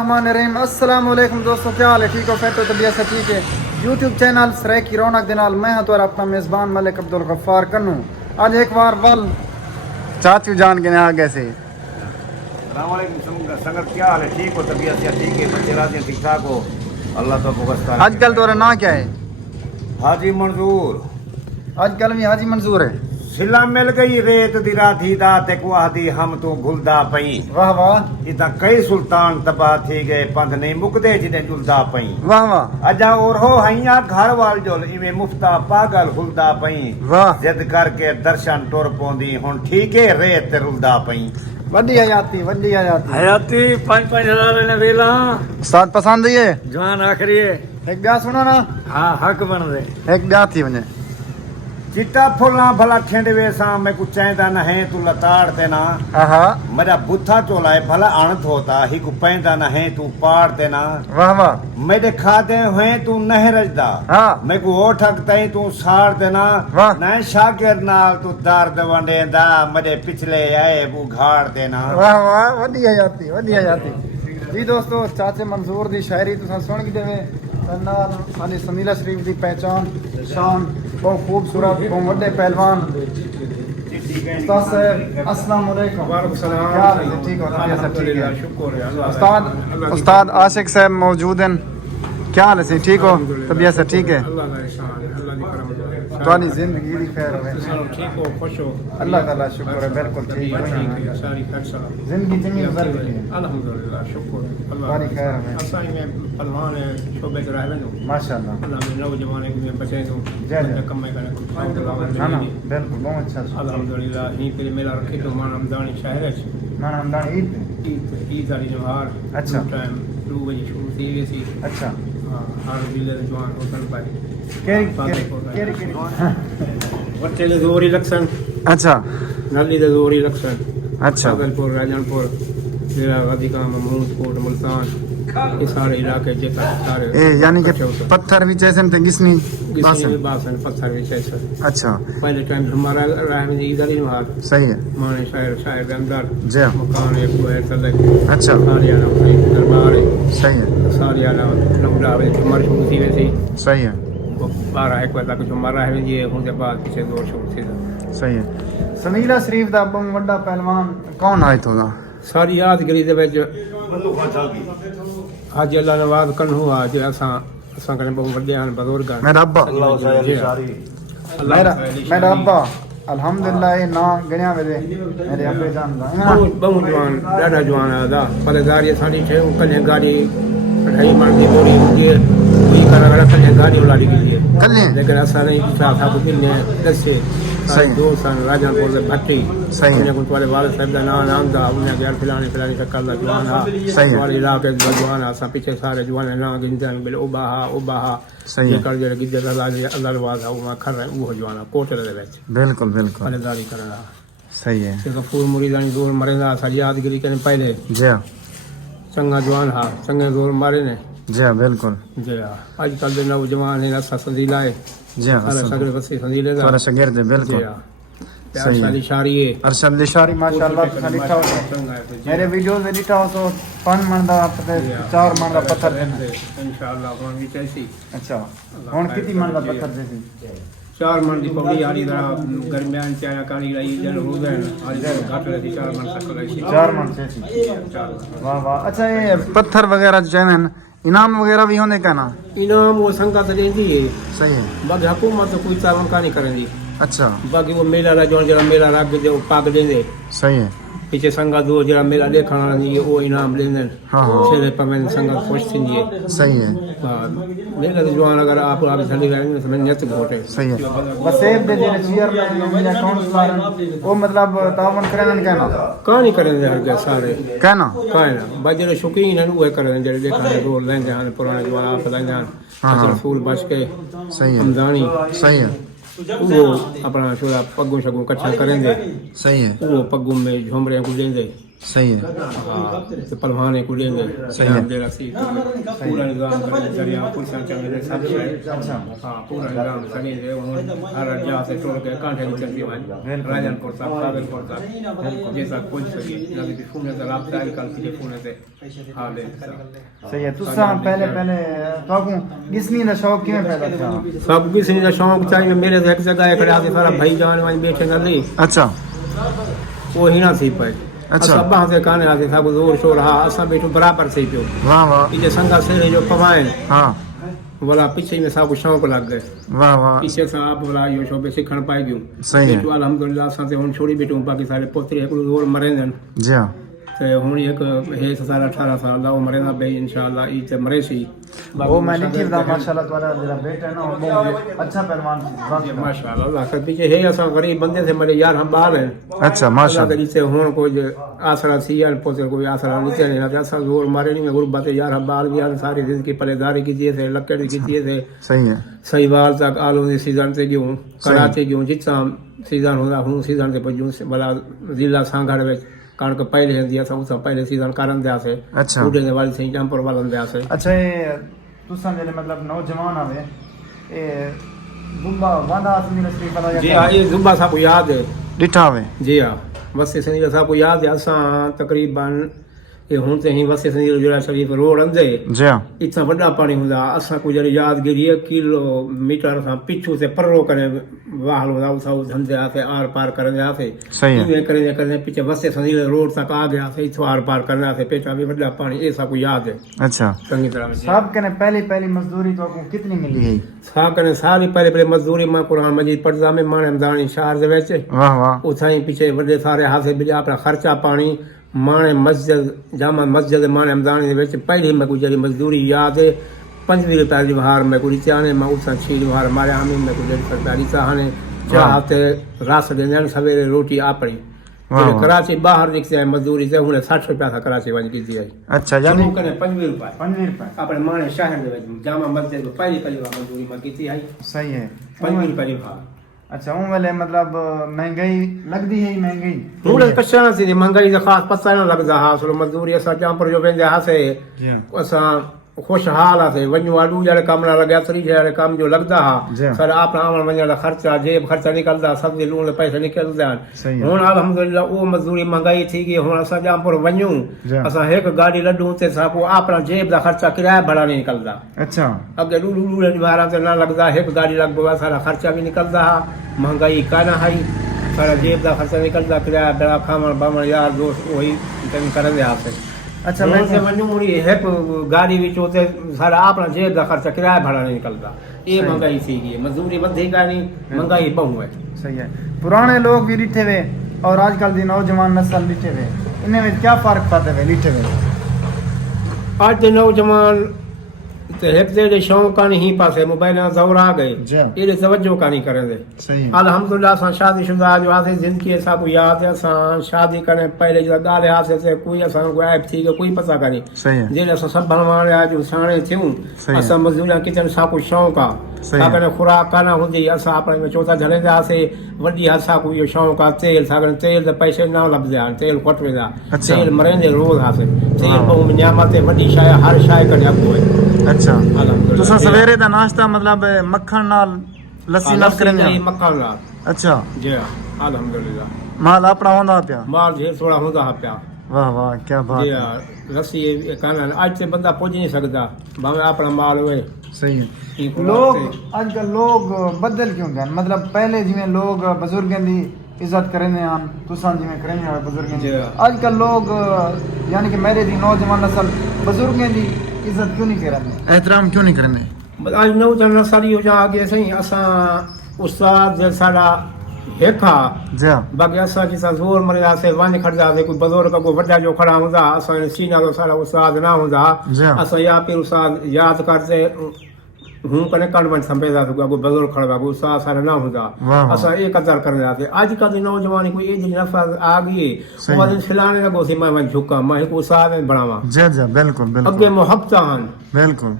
अस्सलाम वालेकुम दोस्तों, क्या हाल है? ठीक हो? फिर तो तबीयत से ठीक है। यूट्यूब चैनल सराय की रौनक के नाल मैं तो अपना मेज़बान मलिक अब्दुल गफ्फार कन्नू। आज एक बार बल चाचू जान के आगे से संगत क्या हाल है? ठीक हो? तबीयत से ठीक है? बच्चे राजी ठीक ठाक हो? अल्लाह तो बस कर। आजकल तो ना क्या है? हाजी मंजूर आजकल भी हाजी मंजूर है। सिला मिल गई रेत दी राधी दा ते कुआदी हम तो घुलदा पई। वाह वाह इता कई सुल्तान तबाह थी गए, पंध नहीं मुकदे जिने जुलदा पई। वाह वाह अजा और हो हइया घर वाल जोल इवे मुफ्ता पागल हुलदा पई। वाह जिद करके दर्शन टुर पोंदी हुन ठीक है रेत ते रुलदा पई। वड्डी हयाती हयाती 5-5 ने वेला उस्ताद पसंद ही है। जवान आखरी है। एक ब्याह सुनो ना, हाँ हक बन दे। एक ब्याह थी वने चिट्टा फुल्ला भला खेंडवे सा मैं कुछ चाहता न है तू लताड़ ते ना। आहा मेरा बुथा चोला है भला अणत होता ही को पैदा न है तू पाड़ ते ना। वाह वाह मेरे खाते हुए तू नहीं रजदा। हाँ मैं को ओ ठगता ही तू साड़ ते ना। वाह। न शागिर नाल तू दर्द वंडेंदा मेरे पिछले आए बुघाड़ ते ना। वाह वाह वड्डी हयाती जी दोस्तों, चाचे मंजूर दी शायरी तुसा सुन के देवे नाल साडी समीला शरीफ दी पहचान शान बहुत खूबसूरत बहुत बड़े पहलवान उस्ताद साहब अस्सलाम वालेकुम। वालेकुम सलाम। क्या हाल है? ठीक हो? तबीयत सब ठीक है? शुक्र है अल्लाह उस्ताद आशिक साहब मौजूद हैं। क्या हाल है? ठीक हो? तबीयत से ठीक है? अल्लाह का एहसान है, अल्लाह दी करम है। तुम्हारी जिंदगी दी खैर हो। ठीक हो? खुश हो? अल्लाह ताला शुक्र है, बिल्कुल ठीक ठीक है। है सारी खैर सलाम। जिंदगी चंगी गुजर गई है, अल्हम्दुलिल्लाह शुक्र है तुम्हारी खैर है असां में पहलवान है शोबे तो रहवे नो माशाल्लाह। अल्लाह में नौजवान में बचे तो जय जय। कम करे कुछ ना ना बिल्कुल बहुत अच्छा। अल्हम्दुलिल्लाह ही पे मेला रखे तो मान रमजानी शहर है ना ना हमदान ईद वाली जवाहर अच्छा। टाइम 2 बजे शुरू थी गई सी। अच्छा हर जिले के जवान होटल पाए केरी बच्चे दे जोरी लक्षण अच्छा नली दे जोरी लक्षण अच्छा भागलपुर राजनपुर जिला गाजीकाम महमूदपुर मुल्तान ये सारे इलाके जेता सारे ए यानी कि पत्थर भी जैसे थे घिसनी किसी बासन पत्थर भी जैसे अच्छा पहले टाइम हमारा राह में इधर ही मार सही है। माने शहर के अंदर जय मकान एक है तले अच्छा सारियाना अपनी दरबार है सही है सारियाना लंबा है हमारी शुरू थी वैसे सही है 12 एक बजे तक हमारा है ये होने बाद पीछे दौर शुरू थी। सही है। समीला शरीफ दा बहुत बड़ा पहलवान कौन है तो सारी यादगिरी दे विच आज अल्लाह नवाज कन हुआ जो असां कने बहुत वड्डे आन बुजुर्ग आन मेरा अब्बा मेरा अब्बा अल्हम्दुलिल्लाह ये ना गणिया मेरे अब्बे जान दा बहुत जवान ॾाढा जवान आदा पर गाड़ी साडी छे कने गाड़ी ढाई मार दी पूरी ये करा कने गाड़ी उलाड़ी गई है कल्ले लेकिन असां ने साथ साथ ने दसे सही। दो सन राजनपुर से भट्टी सही है। उन्हें कुछ वाले वाले साहब का नाम था उन्हें यार फिलाने शक्ल का जवान हा सही है। वाले इलाके का जवान हा पीछे सारे जवान ना गिनते बिल उबाहा सही है। कर जे लगी जगह लागे अल्लाह वाला वो खर रहे वो जवान कोटले दे विच बिल्कुल बिल्कुल फलदारी करना सही है। ते गफूर मुरीदानी दूर मरेंदा सा यादगिरी कने पहले जय चंगा जवान हा चंगे दूर मारे ने जय बिल्कुल जे आजकल दे नौजवान है असा संदीला है जय अरे सगळे बसे संदीले दा तुम्हारा शागिर्द है बिल्कुल प्यार सही है। शादी शारी है अरशद लिशारी माशाल्लाह तुसा लिखा हो मेरे वीडियो में लिखा हो तो 5 मन दा पते 4 मन दा पत्थर देना इंशाअल्लाह हुन भी कैसी अच्छा हुन कितनी मन दा पत्थर देसी 4 मन दी पगड़ी आली दा गर्मियान चाया काली रही जन हो गए आज घाट रही 4 मन तक रही 4 मन देसी वाह वाह। अच्छा ये पत्थर वगैरह जो है इनाम वगैरह भी होने का ना इनाम वो संगत देंदी है सही है। बाकी हुकूमत कोई चालन का नहीं करेंदी अच्छा बाकी वो मेला ला जो जरा मेला रख दे वो पाग देंदे सही है। पीछे संगत दो जरा मेला देखण वाली वो इनाम लेंदे हाँ हाँ छेले पवन संगत खुश थींदी है सही है। मेला तो जवान अगर आप चली गए समझ नियत घोटे सही है। वसेब दे जेने चेयरमैन या काउंसलर वो मतलब तावन करन कहना कहानी करेंदे हर के सारे कहना कहना बजरे शौकीन है वो करेंदे जेड़े देखण रोल लेंदे हैं पुराने जवान आप लेंदे हैं हाँ। रसूल बच के सही है। हमदानी सही है। वो अपना शोरा पग्गू शगू कच्चा करेंगे सही है। वो पग्गू में झुमरे को देंगे सही है। हाँ तो पलवान है कुड़े में सही है। दे रखी पूरा निजाम करे दरिया पुलिस चले सब है। अच्छा हाँ पूरा निजाम सनी दे हर राज्य से टोल के कांठे में चलती है राजनपुर साहब कागलपुर साहब जैसा कोई सके जब भी फोन से आप डायल कर के फोन से हां ले सही है। तुसा पहले ताकू किसनी ना शौक क्यों पैदा था? सब किसी का शौक चाहिए मेरे से एक जगह खड़ा से सारा भाई जान वहीं बैठे गली अच्छा वो ही ना सी पाए अच्छा। सब बाहर से काने आते सब जोर शोर हा असा बैठो बराबर से पियो वाह वाह ये संगा से जो पवाए हाँ बोला पीछे में सब शौक लग गए वाह वाह पीछे से आप बोला यो शौक सीखण पाई गयो सही है। बेटू अल्हम्दुलिल्लाह साथे हुन छोड़ी बेटू बाकी सारे पोतरे एक जोर मरे न जी हाँ ते हुन एक है 18 साल दा मरे ना बे इंशाल्लाह ई ते मरे सी वो मैं लिखी था माशाल्लाह तुम्हारा जरा बेटा है ना वो अच्छा पहलवान थी। माशाल्लाह अल्लाह के पीछे है असा गरीब बंदे से मरे यार हम बाल हैं अच्छा अल्लाह माशाल्लाह के से हुन कोई आसरा सी यार पोते कोई आसरा नहीं चले ना असा जोर मारे नहीं गुरबत यार हम बाल भी यार सारी जिंदगी पलेदारी कीजिए थे लकड़ी कीजिए थे सही है। सही बाल तक आलू ने सीजन से गयो कराचे गयो जितना सीजन होता हूं सीजन से पजू भला जिला सांगड़ में कणक पहले हंदी असा उसा पहले सीजन करन दिया से अच्छा उड़े ने वाली सही जंपर वालन दिया से अच्छा ये तुसा जेले मतलब नौजवान आवे ए दुम्बा वादा असमी नसरी पता जी हाँ ये जुम्बा साहब को याद है डिठा आवे जी हाँ बस सनी साहब को याद है असा तकरीबन ये हुन ते ही बस सनी जोड़ा शरीफ रोड अंदे जी हाँ इतना बड़ा पानी हुंदा असा को जरी यादगिरी 1 किलोमीटर सा पिछू से पररो करे वाहल हुंदा उसा धंधे आते आर पार करने आते सही है। ये करने पीछे बस सनी रोड तक आ गया से इथो आर पार करने आते पेटा भी बड़ा पानी ऐसा को याद है अच्छा चंगी तरह से साहब कने पहली मजदूरी तो आपको कितनी मिली है? साहब कने सारी पहले मजदूरी में कुरान मजीद पढ़दा में माने मदानी शहर दे विच वाह वाह उथाई पीछे बड़े सारे हाथे बिजा अपना खर्चा पानी माने मस्जिद जामा मस्जिद माने मदानी दे विच पहली में गुजरी मजदूरी याद है 25 रुपया जी बाहर में कुछ चाने में उसा 6 बाहर मारे हमें में गुजरी सरकारी चाहने चाहते रास देन सवेरे रोटी आपड़ी वाह कराची बाहर निकसे है मजदूरी से हुने 60 रुपया था कराची वंज की दिया अच्छा यानी शुरू कने 25 रुपया 5 रुपए अपने माने शहर दे विच जामा मस्जिद में पहली मजदूरी में की आई सही है। 25 रुपया जी बाहर अच्छा हूं वाले मतलब महंगाई लगदी है महंगाई पूरे कशा सी महंगाई का खास पता न लगदा हा सो मजदूरी असा जहां पर जो वेंदे हासे असा खुशहाल आसे वन्यू आडू जड़े काम ना लगे असरी जड़े काम जो लगदा हा सर आप आमल वन्या खर्चा जेब खर्चा निकलदा सब्जी लूण पैसे निकलदा हुन अल्हम्दुलिल्लाह ओ मजदूरी महंगाई थी गई हुन असा जहां पर वन्यू असा एक गाड़ी लड्डू ते साको अपना जेब दा खर्चा किराया भरा नहीं निकलदा अच्छा अगे लूलू रे बारा ते ना लगदा एक गाड़ी लगवा सारा खर्चा भी निकलदा महंगाई का ना है सारा जेब दा खर्चा निकलदा किराया बड़ा खामण बामण यार दोस्त वही तन करन दे आपसे अच्छा मैं से वन्यू मुड़ी एक गाड़ी विच होते सारा अपना जेब दा खर्चा किराया भरा नहीं निकलदा ये महंगाई सी गई मजदूरी बधी का नहीं महंगाई बहु है। सही है। पुराने लोग भी लिखे हुए और आजकल की नौजवान नस्ल लिखे हुए इनमें में क्या फर्क पाते हुए लिखे हुए? आज के नौजवान ते एक दे शौक का नहीं पासे मोबाइल में दौर आ गए ये तवज्जो का नहीं करेंगे। सही है। अल्हम्दुलिल्लाह सा शादीशुदा जो आसे जिंदगी ऐसा को याद है सा शादी करने पहले जो गाले हाथ से कोई असा को ऐप थी के कोई पता करी सही है। जे असा सब बनवाने आज साणे थियूं असा मजदूरा किचन सा को शौक आ सागने खुराक काना हुंदी असा अपने में चौथा झले जासे वडी असा को यो शौक आ तेल सागने तेल दे पैसे ना लबदा तेल कोटवेदा तेल मरेंदे रोज हासे तेल बहु नियामत वडी शाय हर शाय कने अबो है। अच्छा तो सवेरे दा नाश्ता मतलब मक्खन नाल लस्सी नाल करने मक्खन नाल अच्छा जी अल्हम्दुलिल्लाह माल अपना होंदा पिया माल ढेर थोड़ा होंदा पिया वाह वाह क्या बात जी है। लस्सी कान आज से बंदा पहुंच नहीं सकता भावे अपना माल होए सही है। लोग आजकल लोग बदल क्यों गए मतलब पहले जिवें लोग बुजुर्गों दी इज्जत करेंगे आन तुसां जिवें करेंगे वाले बुजुर्गों दी आजकल लोग यानी कि मेरे दी नौजवान नस्ल बुजुर्गों दी इज्जत क्यों नहीं करते एहतराम क्यों नहीं करने? आज नौजवान नस्ल हो जा आगे सही असा उस्ताद जे साडा हेखा बाकी असा जिसा जोर मरे जासे वन खड़ जासे कोई बुजुर्ग को वड्डा जो खड़ा हुंदा असा सीना तो साडा उस्ताद ना हुंदा असा या फिर उस्ताद याद करते हूं कने कणवन संभेदा तो कोई बुजुर्ग खड़ा कोई उस्ताद सारा ना हुंदा असा एक कदर करने जाते आज का नौजवान कोई एज नफरत आ गई वो दिन खिलाने लगो सी मैं झुका मैं को उस्ताद बनावा जी बिल्कुल बिल्कुल अगे मोहब्बत हन बिल्कुल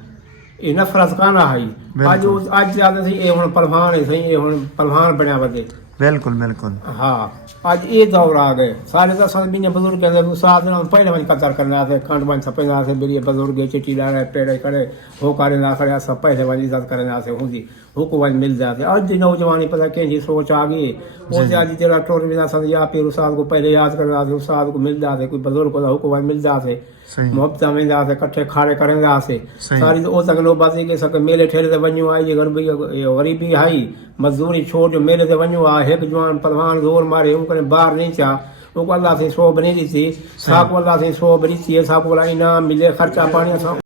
ये नफरत काना है आज ज्यादा सी ये हुन पहलवान है सही ये हुन पहलवान बनया बदे बिल्कुल बिल्कुल हाँ आज ये दौर आ गए सारे तो असां ॿिनि बुज़ुर्ग साथ पहले वञी कतर कंदासीं खंड वञी छपींदासीं ॿिली बुज़ुर्ग चिठी लाराए पेड़ करे हो कारींदा करे असां पहले वञी इज़त कंदासीं हूंदी हुक वञी मिलंदासीं अॼु जी नौजवानी पता कंहिंजी सोच आ गई उसे अॼु जहिड़ा टोर वेंदासीं या पीर उस्ताद को पहले यादि कंदासीं उस्ताद को मिलंदासीं कोई बुज़ुर्ग को हुक वञी मिलंदासीं मोहब्बत वेंदासीं कठे खाड़े करेंदासीं सारी ओ तक नौबाती के सक मेले ठेले ते वञूं आई ग़रीबी आई मज़दूरी छोड़ जो मेले ते वञूं आहे हिकु जवान पलवान ज़ोर मारे हू करे ॿार नहीं चा वो अल्लाह से सो बनी दी थी साको अल्लाह से सो बनी थी साको इनाम मिले खर्चा पानी असां